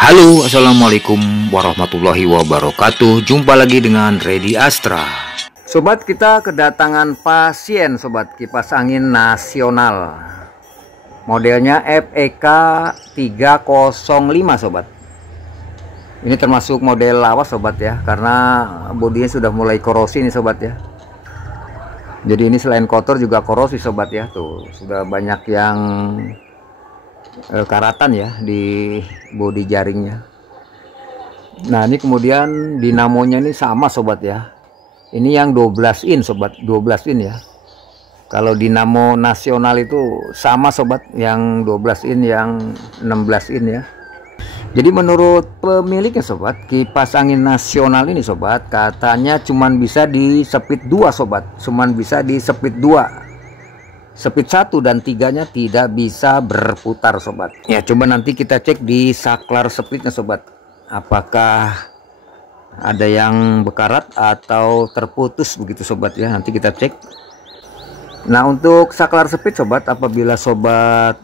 Halo, assalamualaikum warahmatullahi wabarakatuh. Jumpa lagi dengan Redi Astra. Sobat, kita kedatangan pasien sobat kipas angin nasional. Modelnya FEK 305 sobat. Ini termasuk model lawas sobat ya, karena bodinya sudah mulai korosi nih sobat ya. Jadi ini selain kotor juga korosi sobat ya. Tuh, sudah banyak yang karatan ya di bodi jaringnya. Nah, ini kemudian dinamonya ini sama sobat ya. Ini yang 12 in sobat, 12 in ya. Kalau dinamo nasional itu sama sobat, yang 12 in, yang 16 in ya. Jadi menurut pemiliknya sobat, kipas angin nasional ini sobat, katanya cuman bisa di speed 2 sobat, cuman bisa di speed 2. Speed 1 dan 3-nya tidak bisa berputar sobat. Ya, coba nanti kita cek di saklar speednya sobat, apakah ada yang bekarat atau terputus begitu sobat ya. Nanti kita cek. Nah, untuk saklar speed sobat, apabila sobat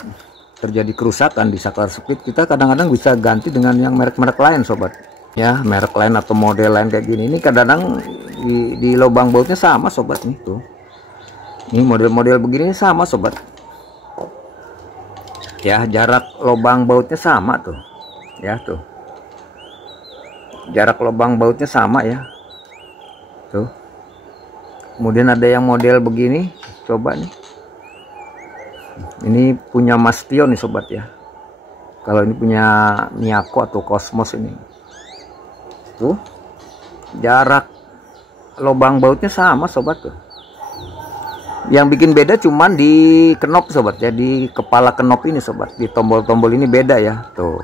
terjadi kerusakan di saklar speed, kita kadang-kadang bisa ganti dengan yang merek-merek lain sobat ya, merek lain atau model lain kayak gini. Ini kadang-kadang di lubang bautnya sama sobat nih tuh. Ini model-model begini sama sobat ya, jarak lubang bautnya sama tuh ya, tuh jarak lubang bautnya sama ya tuh. Kemudian ada yang model begini, coba nih, ini punya Mastio nih sobat ya. Kalau ini punya Miyako atau Cosmos, ini tuh jarak lubang bautnya sama sobat tuh. Yang bikin beda cuman di kenop sobat ya, di kepala kenop ini sobat, di tombol-tombol ini beda ya tuh.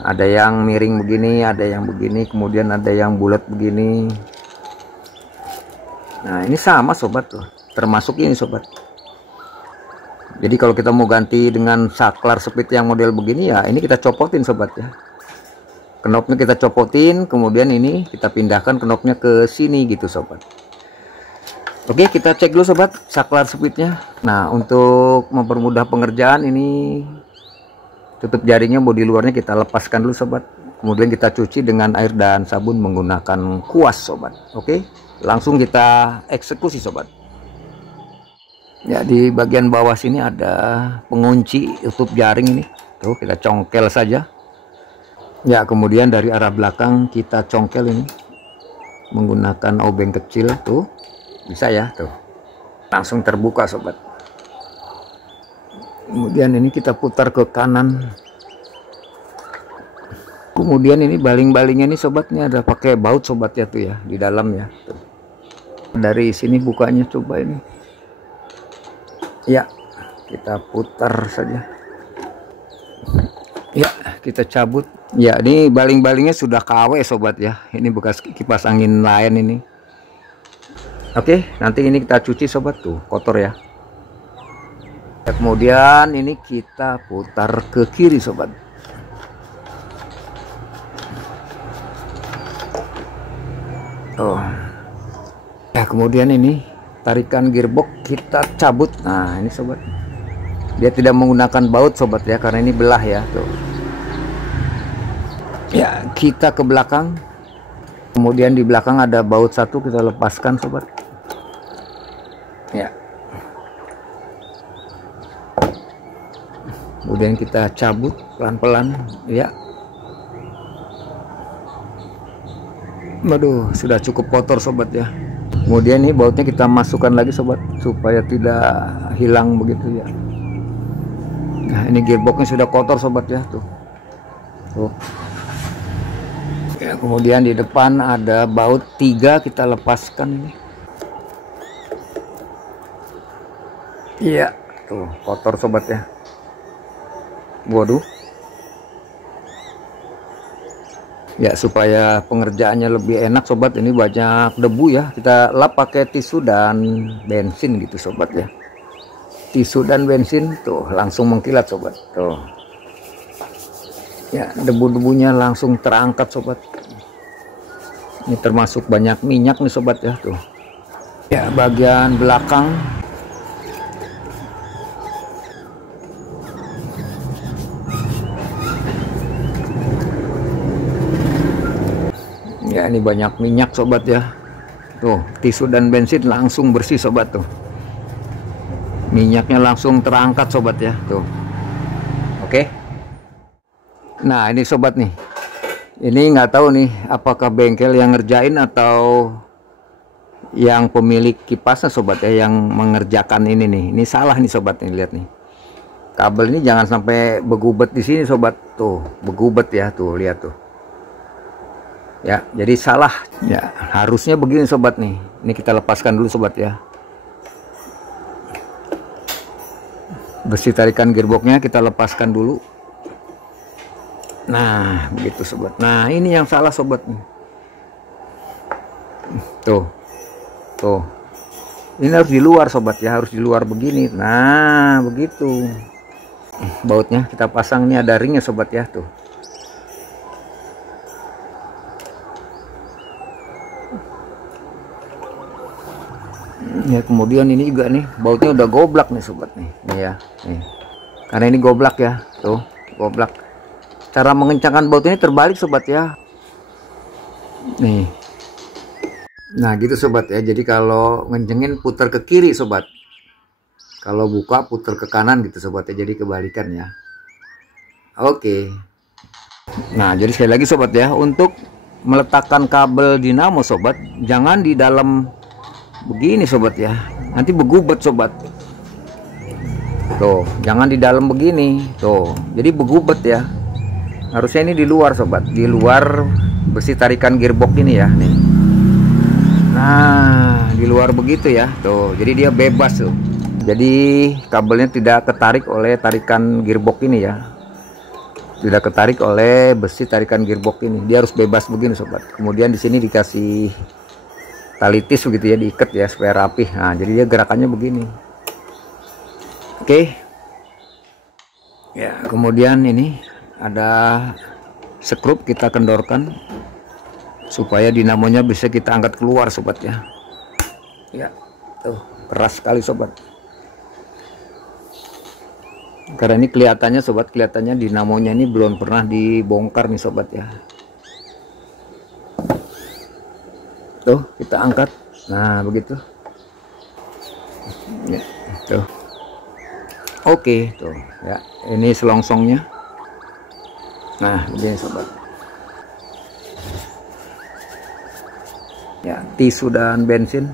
Ada yang miring begini, ada yang begini, kemudian ada yang bulat begini. Nah, ini sama sobat tuh, termasuk ini sobat. Jadi kalau kita mau ganti dengan saklar speed yang model begini ya, ini kita copotin sobat ya. Kenopnya kita copotin, kemudian ini kita pindahkan kenopnya ke sini gitu sobat. Oke, kita cek dulu sobat saklar speednya. Nah, untuk mempermudah pengerjaan, ini tutup jaringnya, bodi luarnya kita lepaskan dulu sobat. Kemudian kita cuci dengan air dan sabun menggunakan kuas sobat. Oke, langsung kita eksekusi sobat. Ya, di bagian bawah sini ada pengunci tutup jaring ini. Tuh, kita congkel saja. Ya, kemudian dari arah belakang kita congkel ini menggunakan obeng kecil tuh. Bisa ya tuh, langsung terbuka sobat. Kemudian ini kita putar ke kanan. Kemudian ini baling-balingnya nih sobatnya ada pakai baut sobat ya tuh ya, di dalam ya tuh. Dari sini bukanya coba ini ya, kita putar saja ya, kita cabut ya. Ini baling-balingnya sudah KW sobat ya, ini bekas kipas angin lain ini. Oke, nanti ini kita cuci sobat tuh, kotor ya. Kemudian ini kita putar ke kiri sobat. Oh. Ya, kemudian ini tarikan gearbox kita cabut. Nah, ini sobat. Dia tidak menggunakan baut sobat ya, karena ini belah ya tuh. Ya, kita ke belakang. Kemudian di belakang ada baut satu, kita lepaskan sobat. Ya. Kemudian kita cabut pelan-pelan ya. Waduh, sudah cukup kotor sobat ya. Kemudian ini bautnya kita masukkan lagi sobat, supaya tidak hilang begitu ya. Nah, ini gearboxnya sudah kotor sobat ya tuh. Tuh. Ya, kemudian di depan ada baut 3, kita lepaskan ini. Iya, tuh kotor sobat ya. Waduh. Ya, supaya pengerjaannya lebih enak sobat, ini banyak debu ya. Kita lap pakai tisu dan bensin gitu sobat ya. Tisu dan bensin tuh langsung mengkilat sobat. Tuh. Ya, debu-debunya langsung terangkat sobat. Ini termasuk banyak minyak nih sobat ya tuh. Ya, bagian belakang Ya, ini banyak minyak sobat ya. Tuh, tisu dan bensin langsung bersih sobat tuh. Minyaknya langsung terangkat sobat ya, tuh. Oke. Nah, ini sobat nih. Ini nggak tahu nih apakah bengkel yang ngerjain atau yang pemilik kipasnya sobat ya yang mengerjakan ini nih. Ini salah nih sobat nih, lihat nih. Kabel ini jangan sampai begubet di sini sobat. Tuh, begubet ya, tuh lihat tuh. Ya, jadi salah. Ya, harusnya begini sobat nih. Ini kita lepaskan dulu sobat ya. Besi tarikan gearboxnya kita lepaskan dulu. Nah, begitu sobat. Nah, ini yang salah sobat nih. Tuh. Tuh. Ini harus di luar sobat ya, harus di luar begini. Nah, begitu. Bautnya kita pasang, ini ada ringnya sobat ya, tuh. Ya, kemudian ini juga nih bautnya udah goblak nih sobat nih. Nih ya, nih. Karena ini goblak ya, tuh, goblak. Cara mengencangkan baut ini terbalik sobat ya. Nih. Nah, gitu sobat ya. Jadi kalau ngencengin putar ke kiri sobat. Kalau buka putar ke kanan gitu sobat ya. Jadi kebalikan ya. Oke. Nah, jadi sekali lagi sobat ya, untuk meletakkan kabel dinamo sobat, jangan di dalam begini sobat ya, nanti begubet sobat. Tuh, jangan di dalam begini tuh, jadi begubet ya. Harusnya ini di luar sobat, di luar besi tarikan gearbox ini ya nih. Nah, di luar begitu ya tuh, jadi dia bebas tuh. Jadi kabelnya tidak ketarik oleh tarikan gearbox ini ya, tidak ketarik oleh besi tarikan gearbox ini. Dia harus bebas begini sobat. Kemudian di sini dikasih tali tis begitu ya, diikat ya supaya rapih. Nah, jadi dia gerakannya begini. Oke. Ya, kemudian ini ada skrup, kita kendorkan supaya dinamonya bisa kita angkat keluar sobat ya. Ya, tuh keras sekali sobat. Karena ini kelihatannya sobat, kelihatannya dinamonya ini belum pernah dibongkar nih sobat ya. Tuh, kita angkat. Nah, begitu. Ya, tuh. Oke, tuh. Ya, ini selongsongnya. Nah, begini sobat. Ya, tisu dan bensin.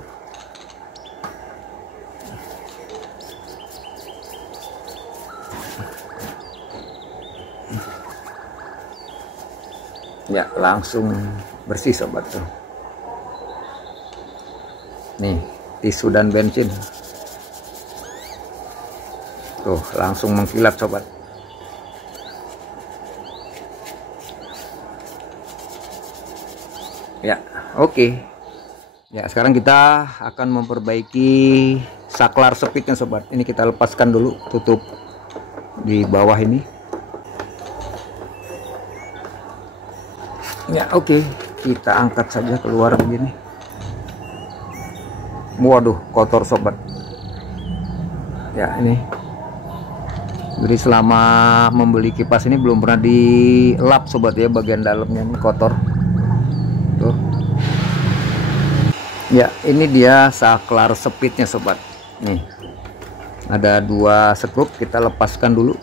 Ya, langsung bersih sobat tuh. Nih, tisu dan bensin. Tuh, langsung mengkilat sobat. Ya, oke. Ya, sekarang kita akan memperbaiki saklar speednya sobat. Ini kita lepaskan dulu, tutup di bawah ini. Ya, oke. Kita angkat saja keluar begini. Waduh, kotor sobat. Ya, ini. Jadi selama membeli kipas ini belum pernah dilap sobat ya, bagian dalamnya ini kotor. Tuh. Ya, ini dia saklar speednya sobat. Nih. Ada 2 skrup, kita lepaskan dulu.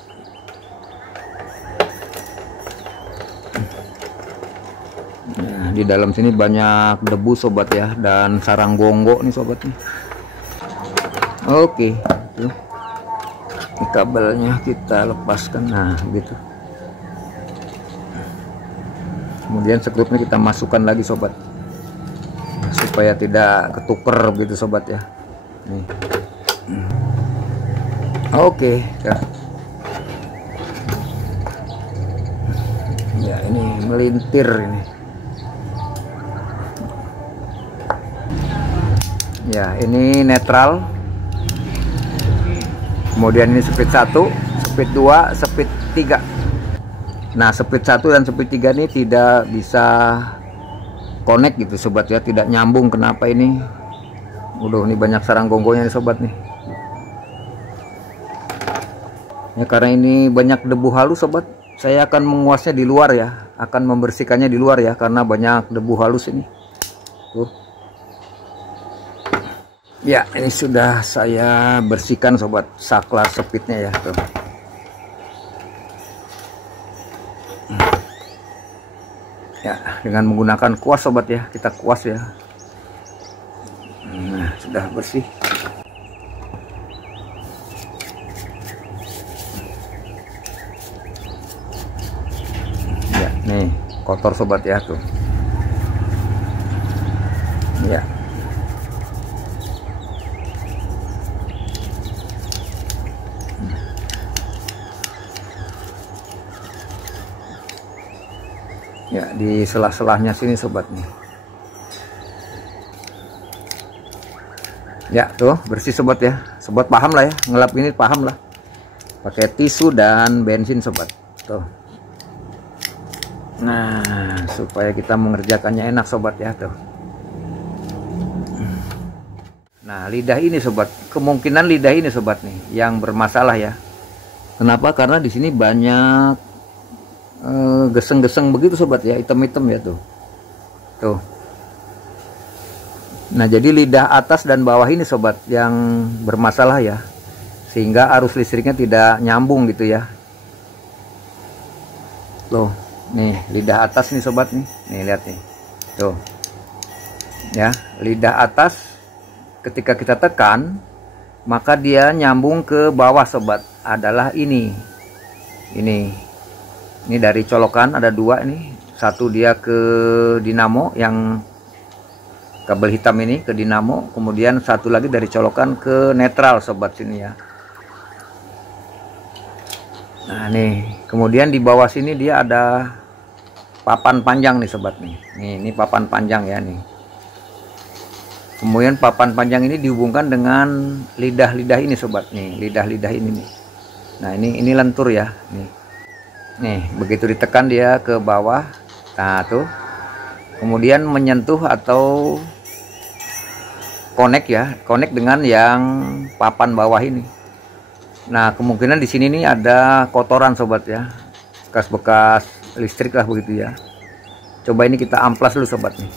Nah, di dalam sini banyak debu sobat ya, dan sarang gonggo nih sobat nih. Oke, tuh. Ini kabelnya kita lepaskan. Nah, gitu. Kemudian skrupnya kita masukkan lagi sobat, supaya tidak ketuker gitu sobat ya. Nih. Oke, ya. Ya, ini melintir ini. Ya, ini netral. Kemudian ini speed 1, speed 2, speed 3. Nah, speed 1 dan speed 3 ini tidak bisa connect gitu sobat ya, tidak nyambung. Kenapa ini? Udah, ini banyak sarang gonggonya nih sobat nih. Ya, karena ini banyak debu halus sobat, saya akan menguasnya di luar ya. akan membersihkannya di luar ya, karena banyak debu halus ini. Tuh. Ya, ini sudah saya bersihkan sobat, saklar speednya ya tuh. Ya, dengan menggunakan kuas sobat ya, kita kuas ya. Nah, sudah bersih. Ya, nih kotor sobat ya tuh. Ya. Ya, di selah-selahnya sini sobat nih. Ya, tuh bersih sobat ya. Sobat paham lah ya, ngelap ini paham lah. Pakai tisu dan bensin sobat. Tuh. Nah, supaya kita mengerjakannya enak sobat ya tuh. Nah, lidah ini sobat, kemungkinan lidah ini sobat nih yang bermasalah ya. Kenapa? Karena di sini banyak geseng-geseng begitu sobat ya, hitam-hitam ya tuh. Tuh. Nah, jadi lidah atas dan bawah ini sobat yang bermasalah ya. Sehingga arus listriknya tidak nyambung gitu ya. Loh, nih lidah atas nih sobat nih. Nih lihat nih. Tuh. Ya, lidah atas ketika kita tekan maka dia nyambung ke bawah sobat, adalah ini. Ini dari colokan ada dua nih, satu dia ke dinamo yang kabel hitam ini ke dinamo, kemudian satu lagi dari colokan ke netral sobat sini ya. Nah nih, kemudian di bawah sini dia ada papan panjang nih sobat nih. Ini papan panjang ya nih. Kemudian papan panjang ini dihubungkan dengan lidah-lidah ini sobat nih, lidah-lidah ini nih. Nah ini lentur ya nih. Nih, begitu ditekan dia ke bawah. Nah, tuh. Kemudian menyentuh atau connect ya, connect dengan yang papan bawah ini. Nah, kemungkinan di sini nih ada kotoran sobat ya. Bekas-bekas listrik lah begitu ya. Coba ini kita amplas dulu sobat nih.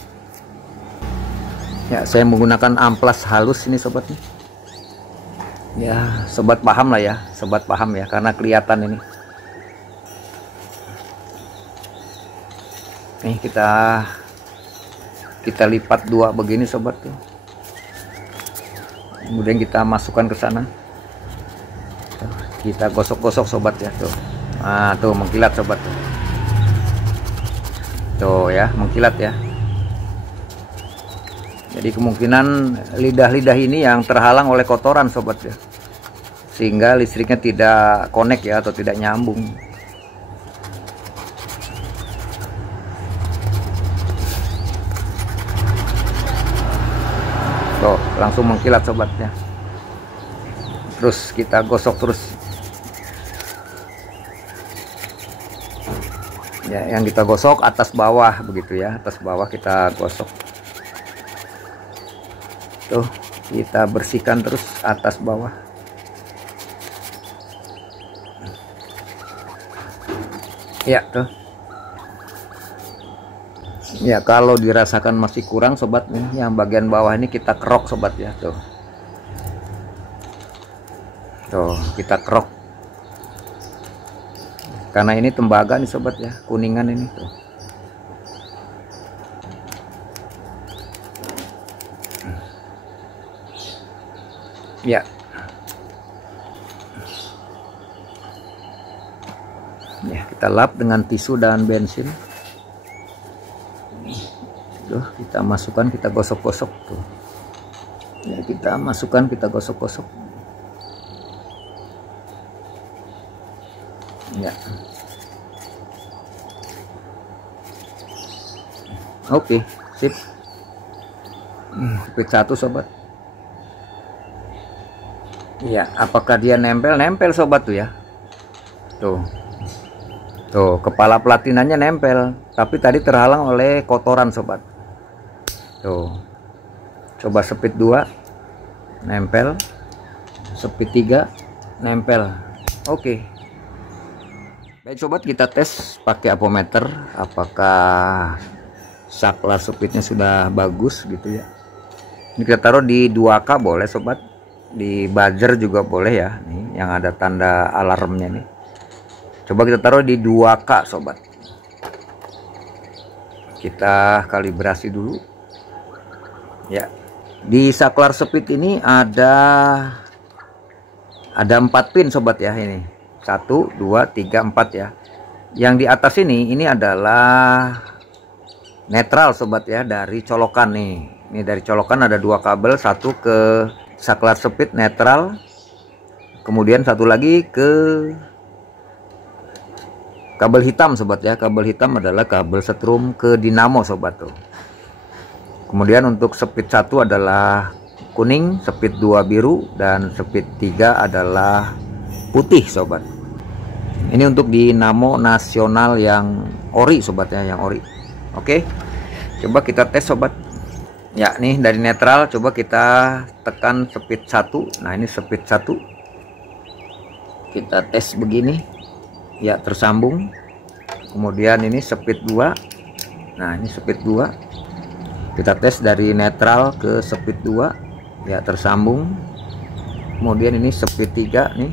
Ya, saya menggunakan amplas halus ini sobat nih. Ya, sobat paham lah ya, sobat paham ya, karena kelihatan ini. Nih kita lipat dua begini sobat tuh. Kemudian kita masukkan ke sana. Tuh, kita gosok-gosok sobat ya tuh. Nah, tuh mengkilat sobat tuh. Tuh ya, mengkilat ya. Jadi kemungkinan lidah-lidah ini yang terhalang oleh kotoran sobat ya. Sehingga listriknya tidak connect ya, atau tidak nyambung. Tuh, langsung mengkilat sobatnya. Terus kita gosok terus. Ya, yang kita gosok atas bawah begitu ya, atas bawah kita gosok. Tuh, kita bersihkan terus atas bawah. Ya, tuh. Ya, kalau dirasakan masih kurang sobat nih, yang bagian bawah ini kita kerok sobat ya tuh. Tuh, kita kerok. Karena ini tembaga nih sobat ya, kuningan ini tuh. Ya. Ya, kita lap dengan tisu dan bensin. Tuh, kita masukkan, kita gosok-gosok tuh. Ya, kita masukkan, kita gosok-gosok. Ya. Oke, sip. Speed 1 sobat. Ya, apakah dia nempel? Nempel sobat tuh ya. Tuh. Tuh, kepala platinanya nempel, tapi tadi terhalang oleh kotoran sobat. Tuh. Coba speed 2 nempel. Speed 3 nempel. Oke. Baik sobat, kita tes pakai apometer apakah saklar speednya sudah bagus gitu ya. Ini kita taruh di 2K boleh sobat, di buzzer juga boleh ya, nih yang ada tanda alarmnya nih. Coba kita taruh di 2K sobat, kita kalibrasi dulu ya. Di saklar speed ini ada 4 pin sobat ya, ini 1 2 3 4 ya. Yang di atas ini adalah netral sobat ya, dari colokan nih. Ini dari colokan ada 2 kabel, satu ke saklar speed netral, kemudian satu lagi ke kabel hitam sobat ya. Kabel hitam adalah kabel setrum ke dinamo sobat tuh. Kemudian untuk speed 1 adalah kuning, speed 2 biru, dan speed 3 adalah putih sobat. Ini untuk dinamo nasional yang ori sobat ya, yang ori. Oke, coba kita tes sobat ya. Nih dari netral coba kita tekan speed 1. Nah ini speed 1, kita tes begini ya, tersambung. Kemudian ini speed 2. Nah ini speed 2, kita tes dari netral ke speed 2 ya, tersambung. Kemudian ini speed 3 nih,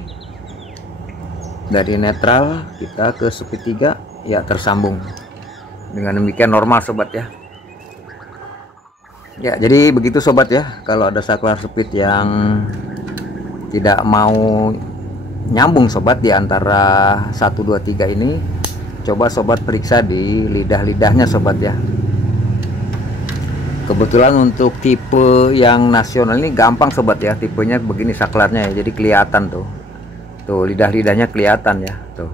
dari netral kita ke speed 3 ya, tersambung. Dengan demikian normal sobat ya. Ya jadi begitu sobat ya, kalau ada saklar speed yang tidak mau nyambung sobat di antara 1 2 3 ini, coba sobat periksa di lidah-lidahnya sobat ya. Kebetulan untuk tipe yang nasional ini gampang sobat ya, tipenya begini saklarnya ya, jadi kelihatan tuh lidah-lidahnya kelihatan ya tuh.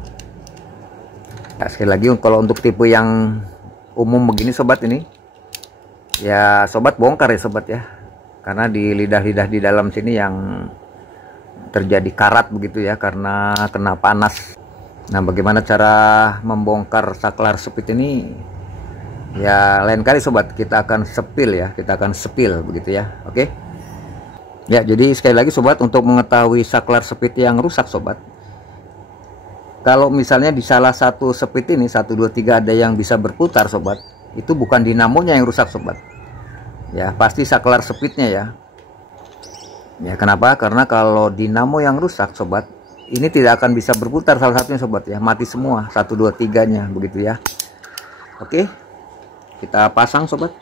Nah, sekali lagi kalau untuk tipe yang umum begini sobat ini ya, sobat bongkar ya sobat ya, karena di lidah-lidah di dalam sini yang terjadi karat begitu ya, karena kena panas. Nah bagaimana cara membongkar saklar speed ini ya, lain kali sobat kita akan sepil ya, kita akan sepil begitu ya. Oke ya, jadi sekali lagi sobat, untuk mengetahui saklar speed yang rusak sobat, kalau misalnya di salah satu speed ini 1 2 3 ada yang bisa berputar sobat, itu bukan dinamonya yang rusak sobat ya, pasti saklar speednya ya. Ya kenapa? Karena kalau dinamo yang rusak sobat, ini tidak akan bisa berputar salah satunya sobat ya, mati semua 1 2 3 nya begitu ya. Oke, kita pasang sobat,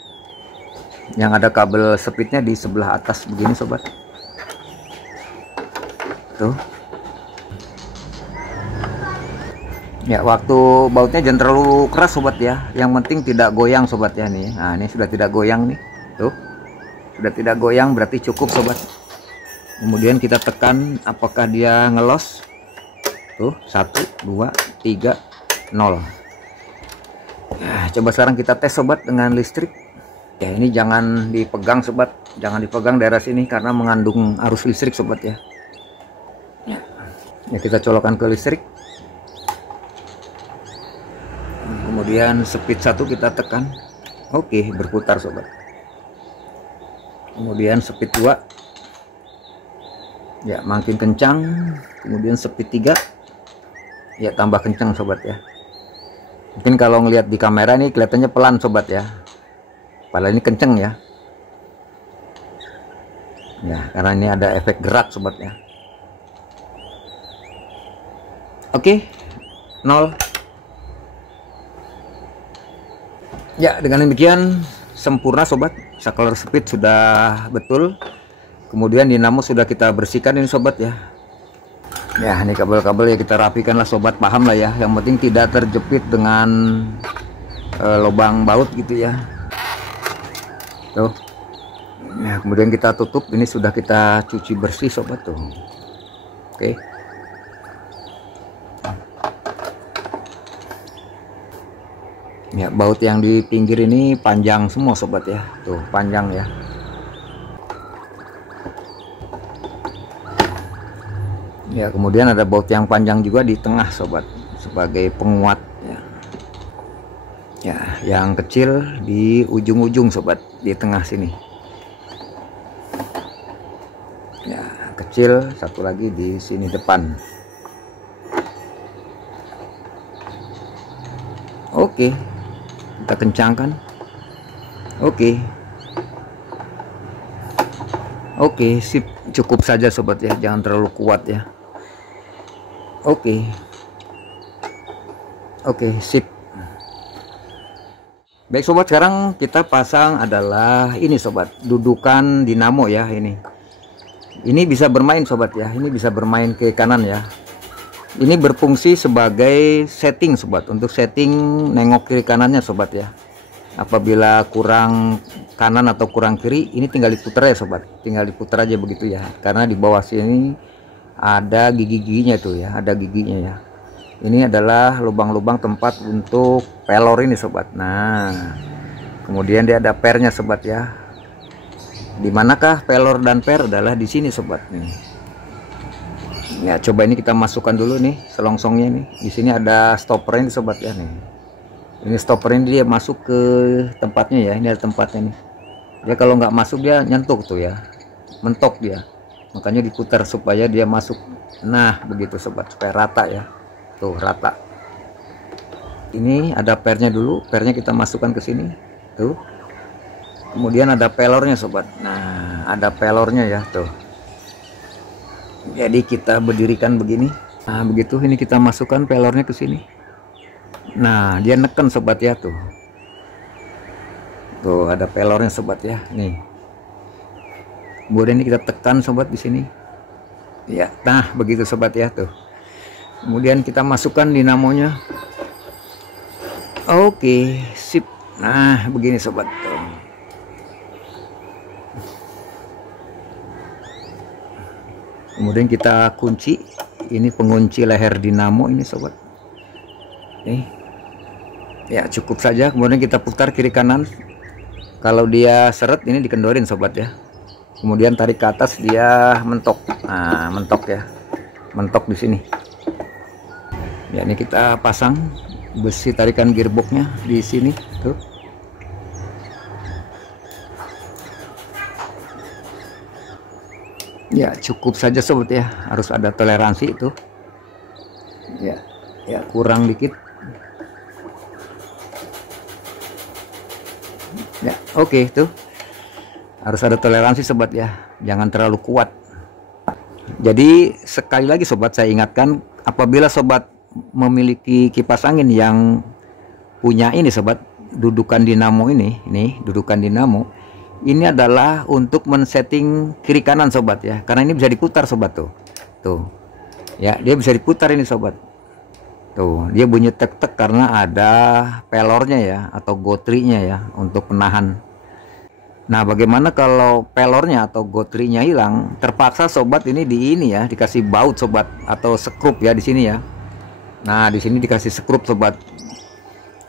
yang ada kabel speednya di sebelah atas begini sobat tuh ya. Waktu bautnya jangan terlalu keras sobat ya, yang penting tidak goyang sobat ya nih. Nah ini sudah tidak goyang nih tuh, sudah tidak goyang berarti cukup sobat. Kemudian kita tekan apakah dia ngelos tuh, 1 2 3 0. Nah, coba sekarang kita tes sobat dengan listrik ya. Ini jangan dipegang sobat, jangan dipegang daerah sini karena mengandung arus listrik sobat ya. Ya kita colokkan ke listrik, kemudian speed 1 kita tekan, oke berputar sobat. Kemudian speed 2 ya, makin kencang. Kemudian speed 3 ya, tambah kencang sobat ya. Mungkin kalau ngelihat di kamera ini kelihatannya pelan sobat ya, padahal ini kenceng ya. Ya karena ini ada efek gerak sobat ya. Oke, 0 ya. Dengan demikian sempurna sobat, saklar speed sudah betul. Kemudian dinamo sudah kita bersihkan ini sobat ya. Ya ini kabel-kabel ya kita rapikan lah sobat, paham lah ya. Yang penting tidak terjepit dengan lubang baut gitu ya tuh. Nah kemudian kita tutup, ini sudah kita cuci bersih sobat tuh. Oke ya, baut yang di pinggir ini panjang semua sobat ya, tuh panjang ya. Ya kemudian ada baut yang panjang juga di tengah sobat sebagai penguat ya. Ya yang kecil di ujung-ujung sobat, di tengah sini ya, kecil satu lagi di sini depan. Oke, kita kencangkan. Oke. Oke, sip, cukup saja sobat ya, jangan terlalu kuat ya. Oke. Oke, sip. Baik sobat, sekarang kita pasang adalah ini sobat, dudukan dinamo ya ini. Ini bisa bermain sobat ya, ini bisa bermain ke kanan ya. Ini berfungsi sebagai setting sobat, untuk setting nengok kiri kanannya sobat ya. Apabila kurang kanan atau kurang kiri, ini tinggal diputar ya sobat, tinggal diputar aja begitu ya. Karena di bawah sini ada gigi-giginya tuh ya, ada giginya ya. Ini adalah lubang-lubang tempat untuk pelor ini sobat. Nah, kemudian dia ada pernya sobat ya. Dimanakah pelor dan per? Adalah di sini sobat nih. Ya, coba ini kita masukkan dulu nih selongsongnya nih. Di sini ada stopper ini sobat ya nih. Ini stopper ini dia masuk ke tempatnya ya. Ini ada tempatnya nih. Dia kalau nggak masuk dia nyentuh tuh ya, mentok dia. Makanya diputar supaya dia masuk. Nah, begitu sobat, supaya rata ya. Tuh rata. Ini ada pernya dulu. Pernya kita masukkan ke sini. Tuh. Kemudian ada pelornya sobat. Nah, ada pelornya ya tuh. Jadi kita berdirikan begini. Nah, begitu ini kita masukkan pelornya ke sini. Nah, dia neken sobat ya tuh. Tuh ada pelornya sobat ya. Nih. Kemudian ini kita tekan sobat di sini. Ya, nah begitu sobat ya tuh. Kemudian kita masukkan dinamonya. Oke, sip. Nah, begini sobat tuh. Kemudian kita kunci, ini pengunci leher dinamo ini sobat. Nih, ya cukup saja. Kemudian kita putar kiri kanan. Kalau dia seret ini dikendorin sobat ya. Kemudian tarik ke atas dia mentok. Nah, mentok ya, mentok di sini. Ya ini kita pasang besi tarikan gearboxnya di sini tuh. Ya cukup saja sobat ya, harus ada toleransi itu ya, ya kurang dikit ya. Oke, tuh harus ada toleransi sobat ya, jangan terlalu kuat. Jadi sekali lagi sobat, saya ingatkan, apabila sobat memiliki kipas angin yang punya ini sobat, dudukan dinamo ini dudukan dinamo ini adalah untuk men-setting kiri kanan sobat ya, karena ini bisa diputar sobat tuh. Tuh. Ya, dia bisa diputar ini sobat. Tuh, dia bunyi tek-tek karena ada pelornya ya atau gotrinya ya untuk penahan. Nah, bagaimana kalau pelornya atau gotrinya hilang? Terpaksa sobat ini ya, dikasih baut sobat atau skrup ya di sini ya. Nah, di sini dikasih skrup sobat.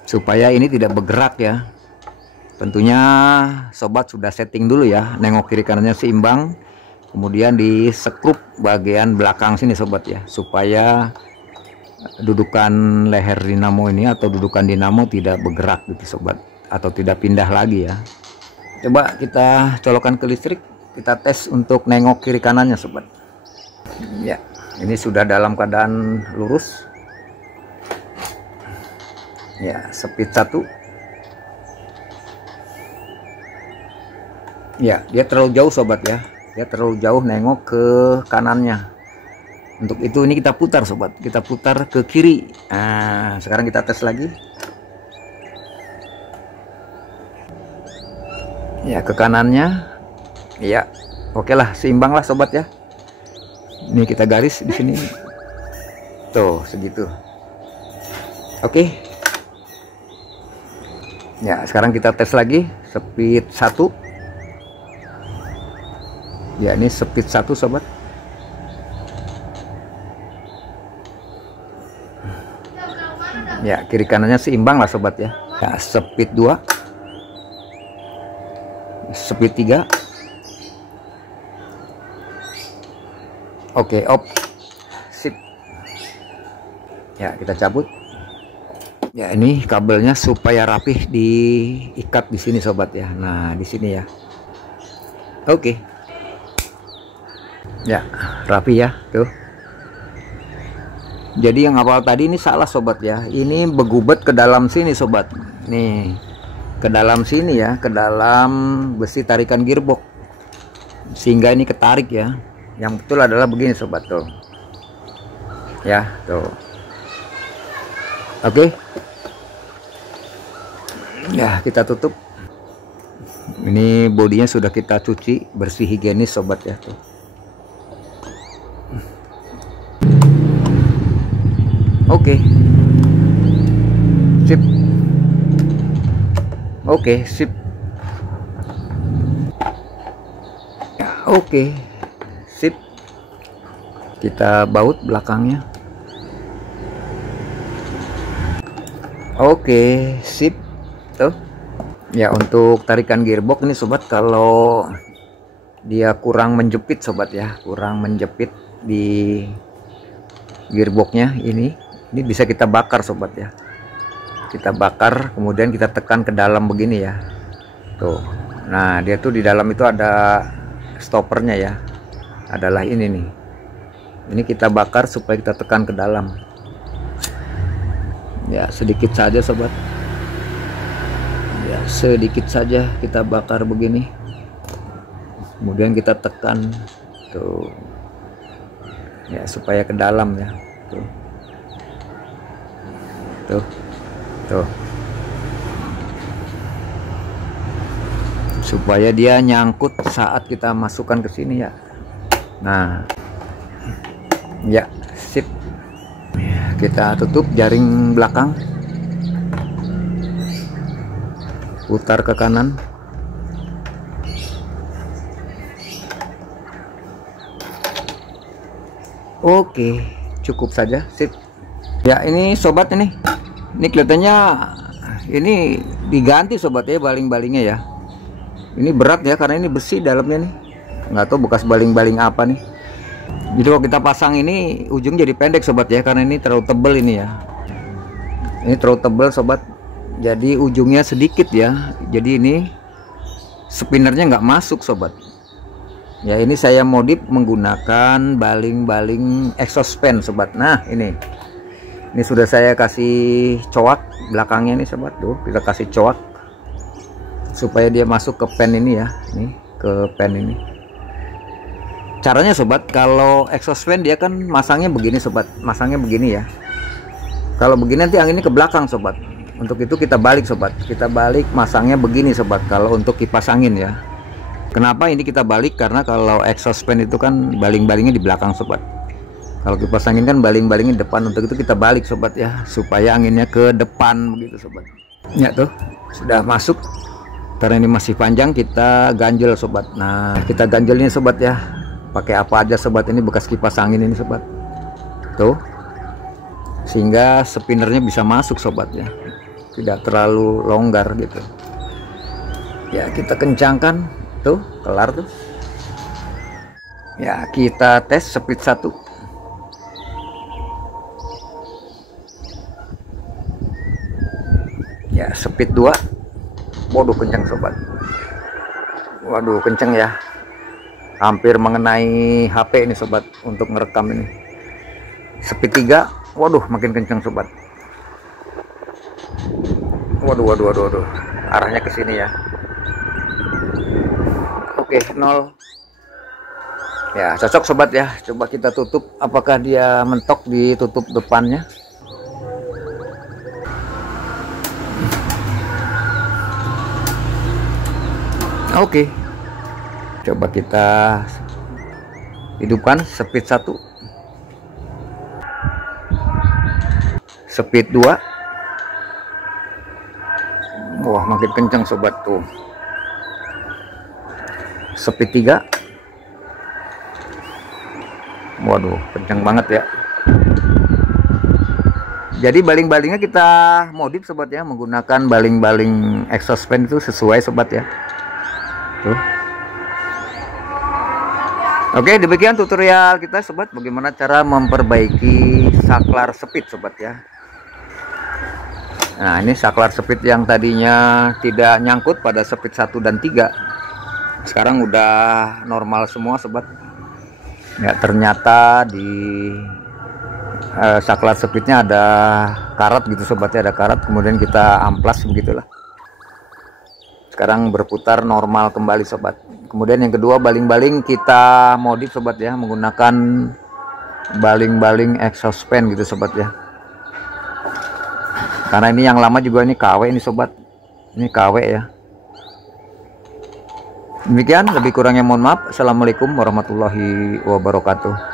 Supaya ini tidak bergerak ya. Tentunya sobat sudah setting dulu ya, nengok kiri kanannya seimbang, kemudian di skrup bagian belakang sini sobat ya, supaya dudukan leher dinamo ini atau dudukan dinamo tidak bergerak gitu sobat, atau tidak pindah lagi ya. Coba kita colokkan ke listrik, kita tes untuk nengok kiri kanannya sobat. Ya, ini sudah dalam keadaan lurus. Ya, speed 1. Ya, dia terlalu jauh sobat ya, dia terlalu jauh nengok ke kanannya. Untuk itu ini kita putar sobat, kita putar ke kiri. Nah, sekarang kita tes lagi. Ya, ke kanannya. Ya, oke lah, seimbang lah sobat ya. Ini kita garis di sini. Tuh, segitu. Oke. Ya, sekarang kita tes lagi, speed 1. Ya, ini speed 1 sobat. Ya, kiri kanannya seimbang lah sobat ya. Ya, speed 2. Speed 3. Oke, off. Sip. Ya, kita cabut. Ya, ini kabelnya supaya rapih diikat di sini sobat ya. Nah, di sini ya. Oke. Ya, rapi ya tuh. Jadi yang awal tadi ini salah sobat ya, ini begubet ke dalam sini sobat, nih ke dalam sini ya, ke dalam besi tarikan gearbox, sehingga ini ketarik ya. Yang betul adalah begini sobat tuh ya, tuh. Oke ya, kita tutup. Ini bodinya sudah kita cuci bersih, higienis sobat ya tuh. Oke, sip. Oke, sip. Oke, sip. Kita baut belakangnya. Oke, sip. Tuh. Ya, untuk tarikan gearbox ini sobat, kalau dia kurang menjepit sobat ya, kurang menjepit di gearboxnya ini bisa kita bakar sobat ya. Kita bakar, kemudian kita tekan ke dalam begini ya. Tuh. Nah, dia tuh di dalam itu ada stoppernya ya. Adalah ini nih. Ini kita bakar supaya kita tekan ke dalam. Ya, sedikit saja sobat. Ya, sedikit saja kita bakar begini. Kemudian kita tekan tuh. Ya, supaya ke dalam ya. Tuh. Tuh. Tuh. Supaya dia nyangkut saat kita masukkan ke sini ya. Nah. Ya, sip. Kita tutup jaring belakang. Putar ke kanan. Oke, cukup saja, sip. Ya, ini sobat ini kelihatannya ini diganti sobat ya, baling-balingnya ya. Ini berat ya, karena ini besi dalamnya nih. Nggak tahu bekas baling-baling apa nih. Jadi kalau kita pasang ini ujung jadi pendek sobat ya, karena ini terlalu tebal ini ya. Ini terlalu tebal sobat. Jadi ujungnya sedikit ya. Jadi ini spinnernya nggak masuk sobat. Ya, ini saya modif menggunakan baling-baling exhaust fan sobat. Nah, ini sudah saya kasih coak belakangnya nih sobat. Tuh, kita kasih coak supaya dia masuk ke pen ini ya. Nih, ke pen ini. Caranya sobat, kalau exhaust fan dia kan masangnya begini sobat. Masangnya begini ya. Kalau begini nanti anginnya ke belakang sobat. Untuk itu kita balik sobat. Kita balik masangnya begini sobat. Kalau untuk kipas angin ya. Kenapa ini kita balik? Karena kalau exhaust fan itu kan baling-balingnya di belakang sobat. Kalau kipas angin kan baling-balingnya di depan. Untuk itu kita balik sobat ya, supaya anginnya ke depan begitu sobat. Ya tuh, sudah masuk. Karena ini masih panjang, kita ganjel sobat. Nah, kita ganjelnya sobat ya. Pakai apa aja sobat, ini bekas kipas angin ini sobat. Tuh. Sehingga spinnernya bisa masuk sobat ya. Tidak terlalu longgar gitu. Ya, kita kencangkan. Tuh, kelar tuh. Ya, kita tes speed 1. Ya, speed 2. Waduh, kencang sobat. Waduh, kencang ya. Hampir mengenai HP ini sobat untuk ngerekam ini. Speed 3. Waduh, makin kencang sobat. Waduh. Arahnya ke sini ya. Oke, 0. Ya, cocok sobat ya. Coba kita tutup, apakah dia mentok di tutup depannya. Oke. Coba kita hidupkan speed 1. Speed 2. Wah, makin kencang sobat tuh. Speed 3. Waduh, kencang banget ya. Jadi baling-balingnya kita modif sobat ya, menggunakan baling-baling exhaust fan itu sesuai sobat ya. Tuh. Oke, demikian tutorial kita sobat, bagaimana cara memperbaiki saklar speed sobat ya. Nah, ini saklar speed yang tadinya tidak nyangkut pada speed 1 dan 3. Sekarang udah normal semua sobat. Ya, ternyata di saklar speednya ada karat gitu sobatnya, ada karat, kemudian kita amplas begitulah. Sekarang berputar normal kembali sobat. Kemudian yang kedua, baling-baling kita modif sobat ya, menggunakan baling-baling exhaust fan gitu sobat ya. Karena ini yang lama juga, ini KW ini sobat, ini KW ya. Demikian, lebih kurangnya mohon maaf. Assalamualaikum warahmatullahi wabarakatuh.